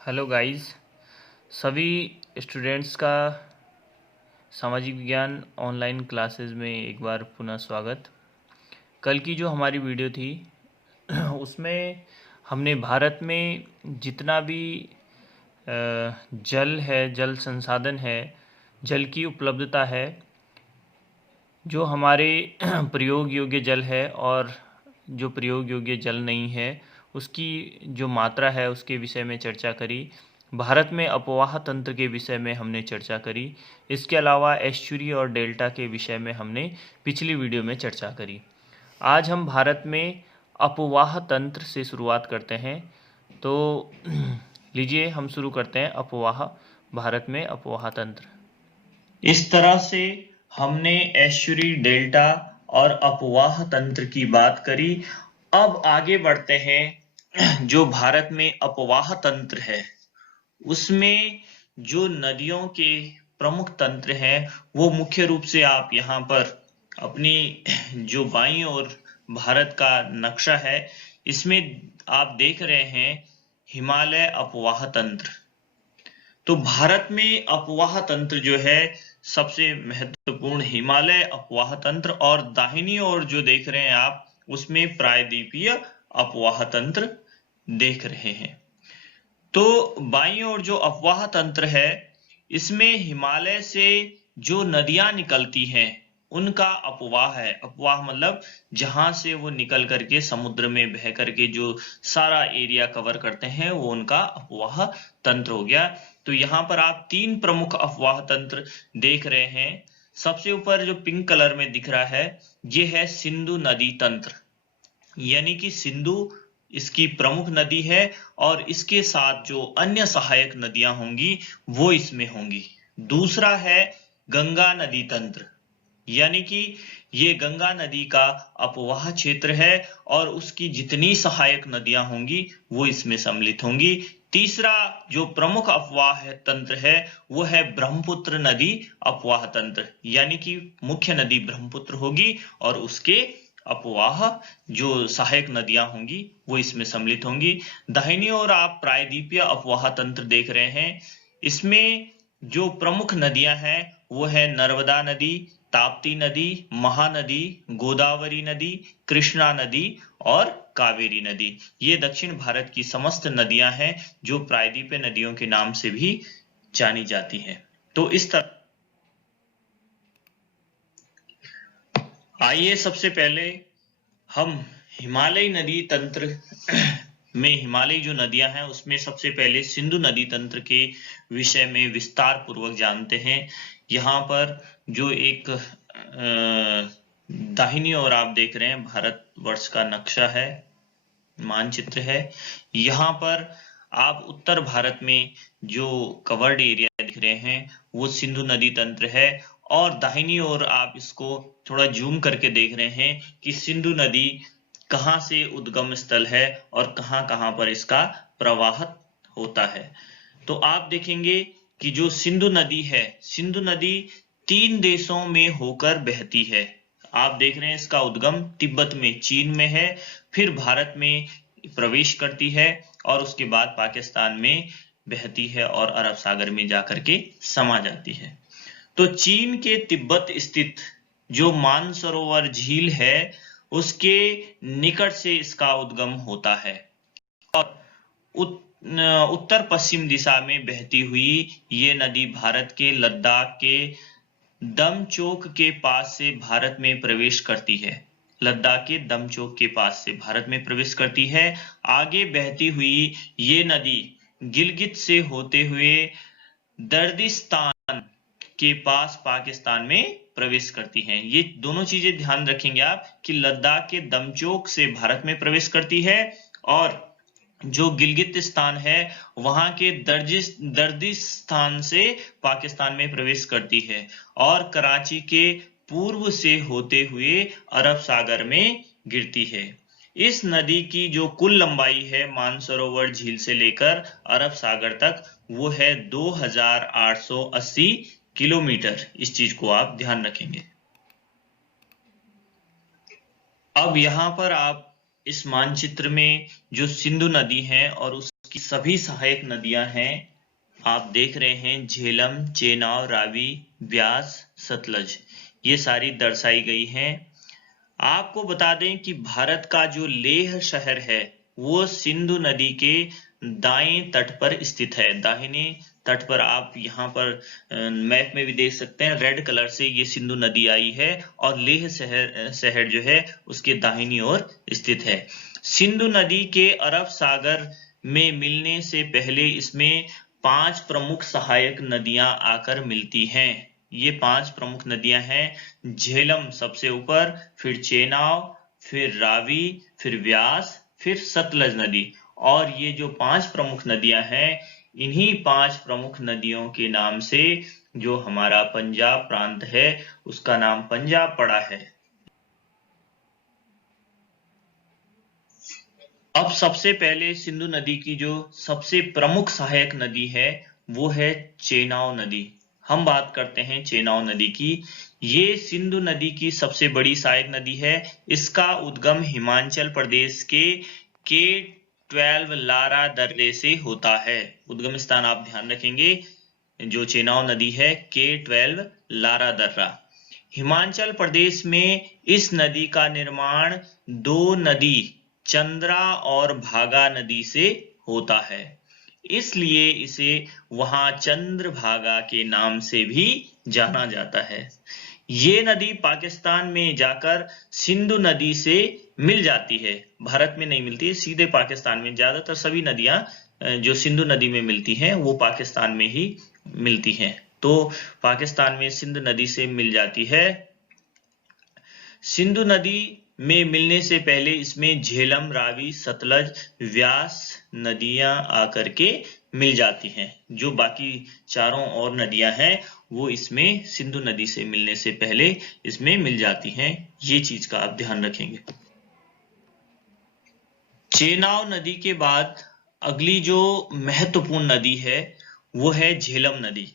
Hello guys, सभी students का सामाजिक विज्ञान ऑनलाइन क्लासेस में एक बार पुनः स्वागत। कल की जो हमारी वीडियो थी उसमें हमने भारत में जितना भी जल है, जल संसाधन है, जल की उपलब्धता है, जो हमारे प्रयोग योग्य जल है और जो प्रयोग योग्य जल नहीं है उसकी जो मात्रा है उसके विषय में चर्चा करी। भारत में अपवाह तंत्र के विषय में हमने चर्चा करी। इसके अलावा एस्चुरी और डेल्टा के विषय में हमने पिछली वीडियो में चर्चा करी। आज हम भारत में अपवाह तंत्र से शुरुआत करते हैं। तो लीजिए हम शुरू करते हैं अपवाह, भारत में अपवाह तंत्र। इस तरह से हमने एस्चुरी, डेल्टा और अपवाह तंत्र की बात करी। अब आगे बढ़ते हैं। जो भारत में अपवाह तंत्र है उसमें जो नदियों के प्रमुख तंत्र हैं वो मुख्य रूप से आप यहाँ पर अपनी जो बाईं ओर भारत का नक्शा है इसमें आप देख रहे हैं हिमालय अपवाह तंत्र। तो भारत में अपवाह तंत्र जो है सबसे महत्वपूर्ण हिमालय अपवाह तंत्र, और दाहिनी ओर जो देख रहे हैं आप उसमें प्रायद्वीपीय अपवाह तंत्र देख रहे हैं। तो बाईं ओर जो अपवाह तंत्र है इसमें हिमालय से जो नदियां निकलती हैं उनका अपवाह है। अपवाह मतलब जहां से वो निकल करके समुद्र में बह करके जो सारा एरिया कवर करते हैं वो उनका अपवाह तंत्र हो गया। तो यहाँ पर आप तीन प्रमुख अपवाह तंत्र देख रहे हैं। सबसे ऊपर जो पिंक कलर में दिख रहा है ये है सिंधु नदी तंत्र, यानी कि सिंधु इसकी प्रमुख नदी है और इसके साथ जो अन्य सहायक नदियां होंगी वो इसमें होंगी। दूसरा है गंगा नदी तंत्र, यानी कि ये गंगा नदी का अपवाह क्षेत्र है और उसकी जितनी सहायक नदियां होंगी वो इसमें सम्मिलित होंगी। तीसरा जो प्रमुख अपवाह तंत्र है वो है ब्रह्मपुत्र नदी अपवाह तंत्र, यानी कि मुख्य नदी ब्रह्मपुत्र होगी और उसके अपवाह जो सहायक नदियां होंगी वो इसमें सम्मिलित होंगी। दाहिनी ओर आप प्रायद्वीपीय अपवाह तंत्र देख रहे हैं। इसमें जो प्रमुख नदियां हैं वो है नर्मदा नदी, ताप्ती नदी, महानदी, गोदावरी नदी, कृष्णा नदी और कावेरी नदी। ये दक्षिण भारत की समस्त नदियां हैं जो प्रायद्वीपीय नदियों के नाम से भी जानी जाती हैं। तो इस तरह आइए सबसे पहले हम हिमालयी नदी तंत्र में हिमालयी जो नदियां हैं उसमें सबसे पहले सिंधु नदी तंत्र के विषय में विस्तार पूर्वक जानते हैं। यहाँ पर जो एक दाहिनी ओर आप देख रहे हैं भारतवर्ष का नक्शा है, मानचित्र है। यहाँ पर आप उत्तर भारत में जो कवर्ड एरिया दिख रहे हैं वो सिंधु नदी तंत्र है, और दाहिनी ओर आप इसको थोड़ा जूम करके देख रहे हैं कि सिंधु नदी कहाँ से उद्गम स्थल है और कहाँ कहाँ पर इसका प्रवाह होता है। तो आप देखेंगे कि जो सिंधु नदी है, सिंधु नदी तीन देशों में होकर बहती है। आप देख रहे हैं इसका उद्गम तिब्बत में, चीन में है, फिर भारत में प्रवेश करती है और उसके बाद पाकिस्तान में बहती है और अरब सागर में जाकर के समा जाती है। तो चीन के तिब्बत स्थित जो मानसरोवर झील है उसके निकट से इसका उद्गम होता है और उत्तर पश्चिम दिशा में बहती हुई ये नदी भारत के लद्दाख के दमचोक के पास से भारत में प्रवेश करती है। लद्दाख के दमचोक के पास से भारत में प्रवेश करती है। आगे बहती हुई ये नदी गिलगित से होते हुए दर्दिस्तान के पास पाकिस्तान में प्रवेश करती हैं। ये दोनों चीजें ध्यान रखेंगे आप कि लद्दाख के दमचोक से भारत में प्रवेश करती है और जो गिलगित स्थान है वहां के दर्दिस्तान से पाकिस्तान में प्रवेश करती है और कराची के पूर्व से होते हुए अरब सागर में गिरती है। इस नदी की जो कुल लंबाई है मानसरोवर झील से लेकर अरब सागर तक वो है 2880 किलोमीटर। इस चीज को आप ध्यान रखेंगे। अब यहाँ पर आप इस मानचित्र में जो सिंधु नदी है और उस उसकी सभी सहायक नदियां हैं। आप देख रहे हैं झेलम, चेनाब, रावी, ब्यास, सतलज, ये सारी दर्शाई गई हैं। आपको बता दें कि भारत का जो लेह शहर है वो सिंधु नदी के दाएं तट पर स्थित है। दाहिने तट पर आप यहाँ पर मैप में भी देख सकते हैं, रेड कलर से ये सिंधु नदी आई है और लेह शहर जो है उसके दाहिनी ओर स्थित है। सिंधु नदी के अरब सागर में मिलने से पहले इसमें 5 प्रमुख सहायक नदियां आकर मिलती हैं। ये 5 प्रमुख नदियां हैं। झेलम सबसे ऊपर, फिर चेनाब, फिर रावी, फिर व्यास, फिर सतलज नदी। और ये जो 5 प्रमुख नदियां हैं, इन्हीं 5 प्रमुख नदियों के नाम से जो हमारा पंजाब प्रांत है उसका नाम पंजाब पड़ा है। अब सबसे पहले सिंधु नदी की जो सबसे प्रमुख सहायक नदी है वो है चेनाब नदी। हम बात करते हैं चेनाब नदी की। ये सिंधु नदी की सबसे बड़ी सहायक नदी है। इसका उद्गम हिमाचल प्रदेश के K12 लारा दर्रे से होता है। उद्गम स्थान आप ध्यान रखेंगे, जो चेनाब नदी है K12 लारा दर्रा। हिमाचल प्रदेश में इस नदी का निर्माण 2 नदी चंद्रा और भागा नदी से होता है, इसलिए इसे वहां चंद्रभागा के नाम से भी जाना जाता है। ये नदी पाकिस्तान में जाकर सिंधु नदी से मिल जाती है। भारत में नहीं मिलती है, सीधे पाकिस्तान में। ज्यादातर सभी नदियां जो सिंधु नदी में मिलती हैं वो पाकिस्तान में ही मिलती हैं, तो पाकिस्तान में सिंधु नदी से मिल जाती है। सिंधु नदी में मिलने से पहले इसमें झेलम, रावी, सतलज, व्यास नदियां आकर के मिल जाती हैं। जो बाकी चारों और नदियां हैं वो इसमें सिंधु नदी से मिलने से पहले इसमें मिल जाती हैं। ये चीज का आप ध्यान रखेंगे। चेनाब नदी के बाद अगली जो महत्वपूर्ण नदी है वो है झेलम नदी।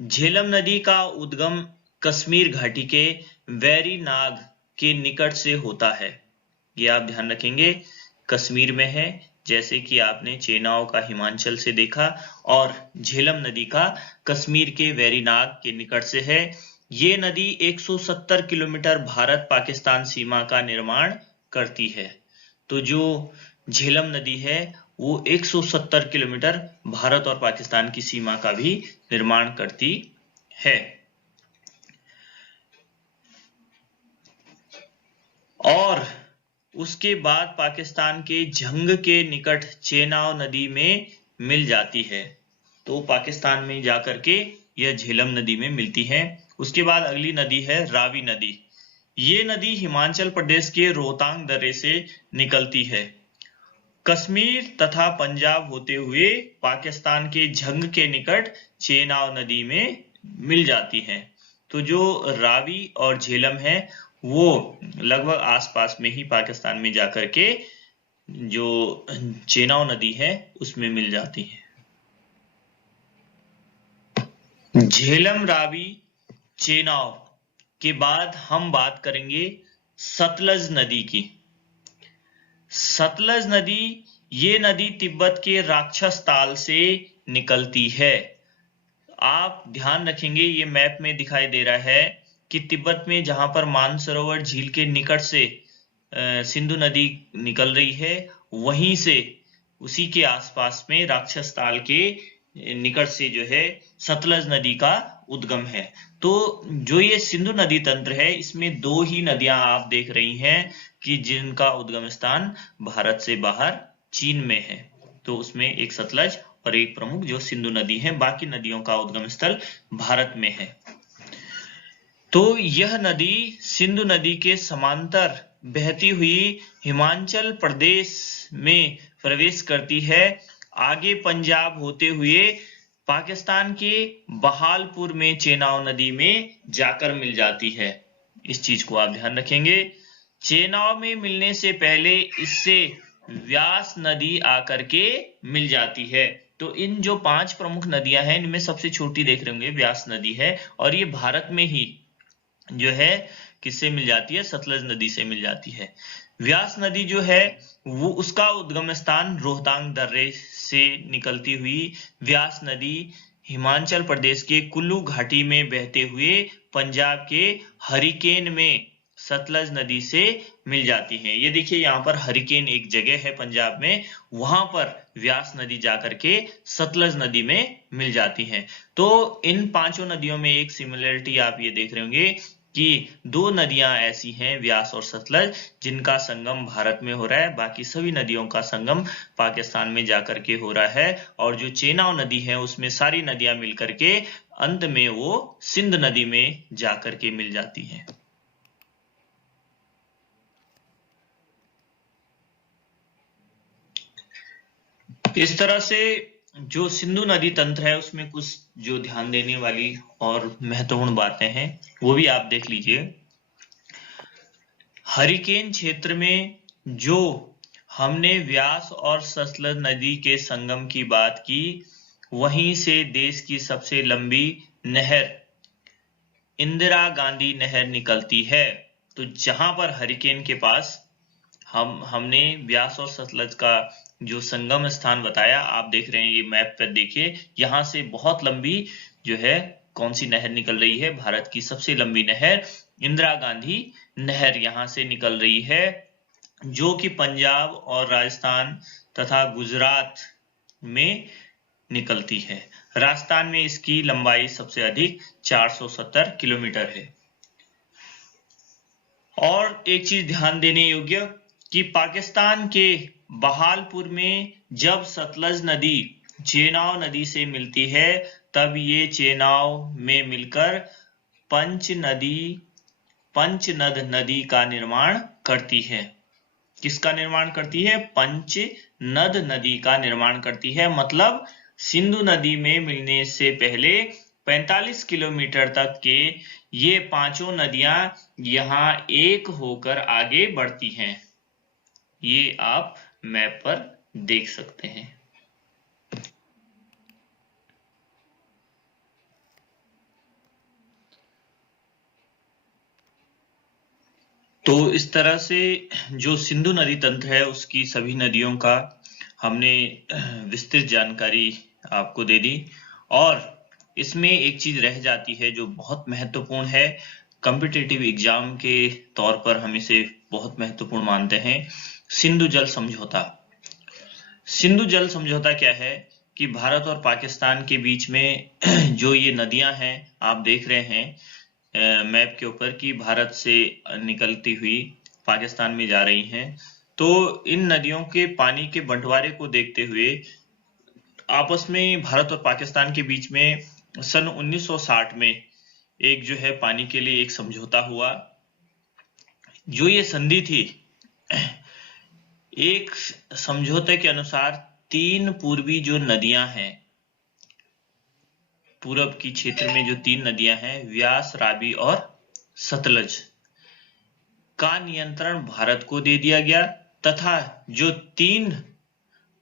झेलम नदी का उद्गम कश्मीर घाटी के वेरीनाग के निकट से होता है। ये आप ध्यान रखेंगे, कश्मीर में है, जैसे कि आपने चेनाब का हिमाचल से देखा, और झेलम नदी का कश्मीर के वेरीनाग के निकट से है। ये नदी 170 किलोमीटर भारत पाकिस्तान सीमा का निर्माण करती है। तो जो झेलम नदी है वो 170 किलोमीटर भारत और पाकिस्तान की सीमा का भी निर्माण करती है। और उसके बाद पाकिस्तान के झंग के निकट चेनाब नदी में मिल जाती है। तो पाकिस्तान में जाकर के यह झेलम नदी में मिलती है। उसके बाद अगली नदी है रावी नदी। ये नदी हिमाचल प्रदेश के रोहतांग दर्रे से निकलती है। कश्मीर तथा पंजाब होते हुए पाकिस्तान के झंग के निकट चेनाब नदी में मिल जाती है। तो जो रावी और झेलम है वो लगभग आसपास में ही पाकिस्तान में जाकर के जो चेनाब नदी है उसमें मिल जाती है। झेलम, रावी, चेनाब के बाद हम बात करेंगे सतलज नदी की। सतलज नदी, ये नदी तिब्बत के राक्षस ताल से निकलती है। आप ध्यान रखेंगे, ये मैप में दिखाई दे रहा है कि तिब्बत में जहां पर मानसरोवर झील के निकट से सिंधु नदी निकल रही है, वहीं से उसी के आसपास में राक्षस ताल के निकट से जो है सतलज नदी का उद्गम है। तो जो ये सिंधु नदी तंत्र है इसमें 2 ही नदियां आप देख रही हैं कि जिनका उद्गम स्थान भारत से बाहर चीन में है। तो उसमें एक सतलज और एक प्रमुख जो सिंधु नदी है, बाकी नदियों का उद्गम स्थल भारत में है। तो यह नदी सिंधु नदी के समांतर बहती हुई हिमाचल प्रदेश में प्रवेश करती है। आगे पंजाब होते हुए पाकिस्तान के बहालपुर में चेनाब नदी में जाकर मिल जाती है। इस चीज को आप ध्यान रखेंगे। चेनाब में मिलने से पहले इससे व्यास नदी आकर के मिल जाती है। तो इन जो 5 प्रमुख नदियां हैं इनमें सबसे छोटी देख रहे होंगे व्यास नदी है, और ये भारत में ही जो है किससे मिल जाती है, सतलज नदी से मिल जाती है। व्यास नदी जो है वो उसका उद्गम स्थान रोहतांग दर्रे से निकलती हुई व्यास नदी हिमाचल प्रदेश के कुल्लू घाटी में बहते हुए पंजाब के हरिकेन में सतलज नदी से मिल जाती हैं। ये देखिए यहाँ पर हरिकेन एक जगह है पंजाब में, वहां पर व्यास नदी जाकर के सतलज नदी में मिल जाती हैं। तो इन पांचों नदियों में एक सिमिलरिटी आप ये देख रहे होंगे कि दो नदियां ऐसी हैं व्यास और सतलज जिनका संगम भारत में हो रहा है, बाकी सभी नदियों का संगम पाकिस्तान में जाकर के हो रहा है। और जो चेनाब नदी है उसमें सारी नदियां मिलकर के अंत में वो सिंध नदी में जाकर के मिल जाती हैं। इस तरह से जो सिंधु नदी तंत्र है उसमें कुछ जो ध्यान देने वाली और महत्वपूर्ण बातें हैं वो भी आप देख लीजिए। हरिकेन क्षेत्र में जो हमने व्यास और सतलज नदी के संगम की बात की, वहीं से देश की सबसे लंबी नहर इंदिरा गांधी नहर निकलती है। तो जहां पर हरिकेन के पास हमने व्यास और सतलज का जो संगम स्थान बताया, आप देख रहे हैं ये मैप पर देखिए, यहां से बहुत लंबी जो है कौन सी नहर निकल रही है, भारत की सबसे लंबी नहर इंदिरा गांधी नहर यहां से निकल रही है, जो कि पंजाब और राजस्थान तथा गुजरात में निकलती है। राजस्थान में इसकी लंबाई सबसे अधिक 470 किलोमीटर है। और एक चीज ध्यान देने योग्य कि पाकिस्तान के बहालपुर में जब सतलज नदी चेनाब नदी से मिलती है तब ये चेनाब में मिलकर पंचनद नदी का निर्माण करती है। किसका निर्माण करती है? पंचनद नदी का निर्माण करती है। मतलब सिंधु नदी में मिलने से पहले 45 किलोमीटर तक के ये पांचों नदियां यहां एक होकर आगे बढ़ती हैं। ये आप मैप पर देख सकते हैं। तो इस तरह से जो सिंधु नदी तंत्र है उसकी सभी नदियों का हमने विस्तृत जानकारी आपको दे दी। और इसमें एक चीज रह जाती है जो बहुत महत्वपूर्ण है, कॉम्पिटिटिव एग्जाम के तौर पर हम इसे बहुत महत्वपूर्ण मानते हैं, सिंधु जल समझौता। सिंधु जल समझौता क्या है कि भारत और पाकिस्तान के बीच में जो ये नदियां हैं आप देख रहे हैं मैप के ऊपर कि भारत से निकलती हुई पाकिस्तान में जा रही हैं। तो इन नदियों के पानी के बंटवारे को देखते हुए आपस में भारत और पाकिस्तान के बीच में सन 1960 में एक जो है पानी के लिए एक समझौता हुआ। जो ये संधि थी, एक समझौते के अनुसार 3 पूर्वी जो नदियां हैं, पूरब की क्षेत्र में जो 3 नदियां हैं व्यास, रावी और सतलज का नियंत्रण भारत को दे दिया गया तथा जो 3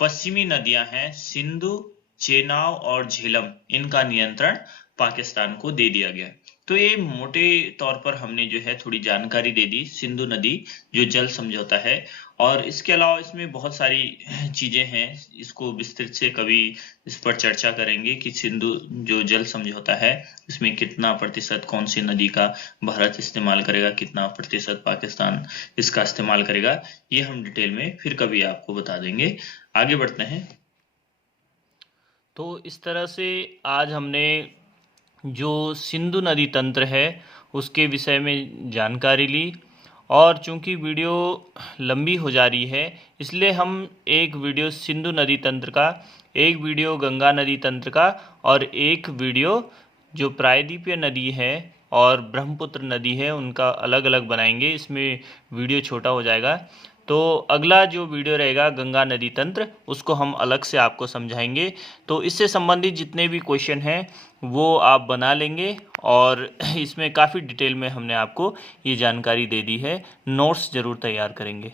पश्चिमी नदियां हैं सिंधु, चेनाब और झेलम, इनका नियंत्रण पाकिस्तान को दे दिया गया। तो ये मोटे तौर पर हमने जो है थोड़ी जानकारी दे दी सिंधु नदी जो जल समझौता है। और इसके अलावा इसमें बहुत सारी चीजें हैं, इसको विस्तृत से कभी इस पर चर्चा करेंगे कि सिंधु जो जल समझौता है इसमें कितना प्रतिशत कौन सी नदी का भारत इस्तेमाल करेगा, कितना प्रतिशत पाकिस्तान इसका इस्तेमाल करेगा, ये हम डिटेल में फिर कभी आपको बता देंगे। आगे बढ़ते हैं। तो इस तरह से आज हमने जो सिंधु नदी तंत्र है उसके विषय में जानकारी ली। और चूंकि वीडियो लंबी हो जा रही है इसलिए हम एक वीडियो सिंधु नदी तंत्र का, एक वीडियो गंगा नदी तंत्र का और एक वीडियो जो प्रायद्वीपीय नदी है और ब्रह्मपुत्र नदी है उनका अलग अलग बनाएंगे। इसमें वीडियो छोटा हो जाएगा। तो अगला जो वीडियो रहेगा गंगा नदी तंत्र, उसको हम अलग से आपको समझाएंगे। तो इससे संबंधित जितने भी क्वेश्चन हैं वो आप बना लेंगे और इसमें काफ़ी डिटेल में हमने आपको ये जानकारी दे दी है। नोट्स ज़रूर तैयार करेंगे।